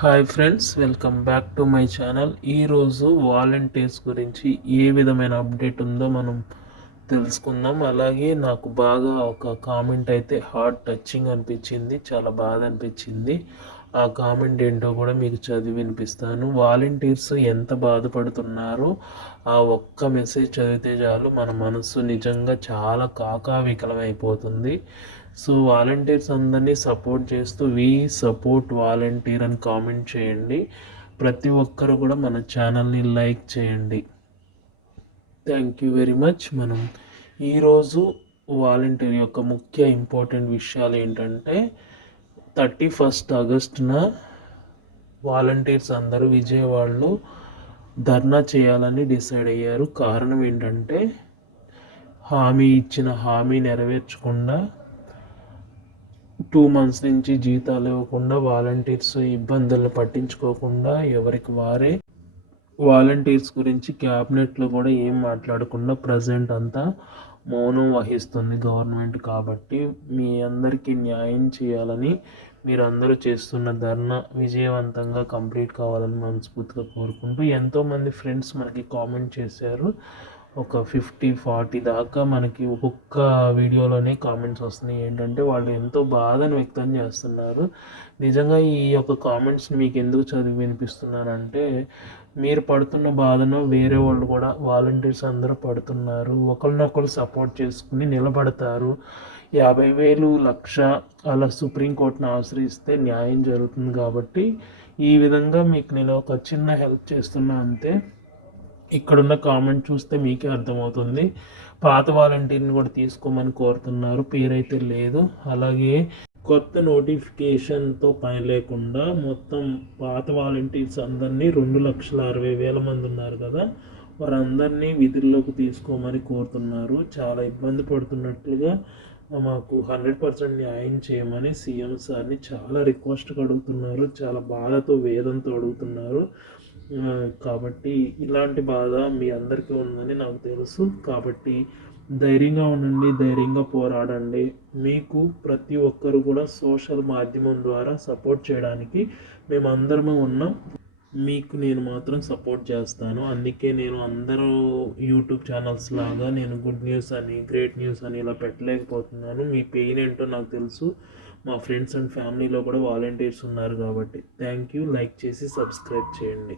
Hi friends, welcome back to my channel. ఈరోజు volunteers గురించి ఏ విధమైన అప్డేట్ ఉందో మనం తెలుసుకుందాం. అలాగే నాకు బాగా ఒక కామెంట్ అయితే హార్ట్ టచింగ్ అనిపించింది, చాలా బాధ అనిపించింది. ఆ కామెంట్ ఏంటో కూడా మీకు చదివి వినిపిస్తాను. వాలంటీర్స్ ఎంత బాధపడుతున్నారో ఆ ఒక్క మెసేజ్ చదివితే చాలు మన మనసు నిజంగా చాలా కాకావికలం అయిపోతుంది. సో వాలంటీర్స్ అందరినీ సపోర్ట్ చేస్తూ వీ సపోర్ట్ వాలంటీర్ అని కామెంట్ చేయండి. ప్రతి ఒక్కరు కూడా మన ఛానల్ని లైక్ చేయండి. Thank you very much. మనం ఈరోజు వాలంటీర్ యొక్క ముఖ్య ఇంపార్టెంట్ విషయాలు ఏంటంటే 31 ఆగస్టున వాలంటీర్స్ అందరూ విజయవాడలో ధర్నా చేయాలని డిసైడ్ అయ్యారు. కారణం ఏంటంటే ఇచ్చిన హామీ నెరవేర్చకుండా 2 months నుంచి జీతాలు ఇవ్వకుండా, వాలంటీర్స్ ఇబ్బందులను పట్టించుకోకుండా, ఎవరికి వారే వాలంటీర్స్ గురించి క్యాబినెట్లో కూడా ఏం మాట్లాడకుండా ప్రజెంట్ అంతా మౌనం వహిస్తుంది గవర్నమెంట్. కాబట్టి మీ అందరికీ న్యాయం చేయాలని, మీరందరూ చేస్తున్న ధర్నా విజయవంతంగా కంప్లీట్ కావాలని మనస్ఫూర్తిగా కోరుకుంటూ, ఎంతోమంది ఫ్రెండ్స్ మనకి కామెంట్ చేశారు. ఒక 50-40 దాకా మనకి ఒక్కొక్క వీడియోలోనే కామెంట్స్ వస్తున్నాయి. ఏంటంటే వాళ్ళు ఎంతో బాధను వ్యక్తం చేస్తున్నారు. నిజంగా ఈ యొక్క కామెంట్స్ని మీకు ఎందుకు చదివి వినిపిస్తున్నానంటే, మీరు పడుతున్న బాధను వేరే వాళ్ళు కూడా వాలంటీర్స్ అందరూ పడుతున్నారు. ఒకరినొకరు సపోర్ట్ చేసుకుని నిలబడతారు. 50,000, 1,00,000 అలా సుప్రీంకోర్టును ఆశ్రయిస్తే న్యాయం జరుగుతుంది. కాబట్టి ఈ విధంగా మీకు నేను ఒక చిన్న హెల్ప్ చేస్తున్నా అంతే. ఇక్కడున్న కామెంట్ చూస్తే మీకే అర్థమవుతుంది. పాత వాలంటీర్ని కూడా తీసుకోమని కోరుతున్నారు, పేరైతే లేదు. అలాగే కొత్త నోటిఫికేషన్తో పని లేకుండా మొత్తం పాత వాలంటీర్స్ అందరినీ 2,60,000 మంది ఉన్నారు కదా, వారందరినీ విధుల్లోకి తీసుకోమని కోరుతున్నారు. చాలా ఇబ్బంది పడుతున్నట్లుగా మాకు 100% న్యాయం చేయమని సీఎం సార్ని చాలా రిక్వెస్ట్గా అడుగుతున్నారు. చాలా బాధతో, వేదంతో అడుగుతున్నారు. కాబట్టి ఇలాంటి బాధ మీ అందరికీ ఉందని నాకు తెలుసు. కాబట్టి ధైర్యంగా ఉండండి, ధైర్యంగా పోరాడండి. మీకు ప్రతి ఒక్కరు కూడా సోషల్ మాధ్యమం ద్వారా సపోర్ట్ చేయడానికి మేమందరము ఉన్నాం. మీకు నేను మాత్రం సపోర్ట్ చేస్తాను. అందుకే నేను అందరూ యూట్యూబ్ ఛానల్స్ లాగా నేను గుడ్ న్యూస్ అని, గ్రేట్ న్యూస్ అని ఇలా పెట్టలేకపోతున్నాను. మీ పెయిన్ ఏంటో నాకు తెలుసు. మా ఫ్రెండ్స్ అండ్ ఫ్యామిలీలో కూడా వాలంటీర్స్ ఉన్నారు కాబట్టి. Thank you. లైక్ చేసి సబ్స్క్రైబ్ చేయండి.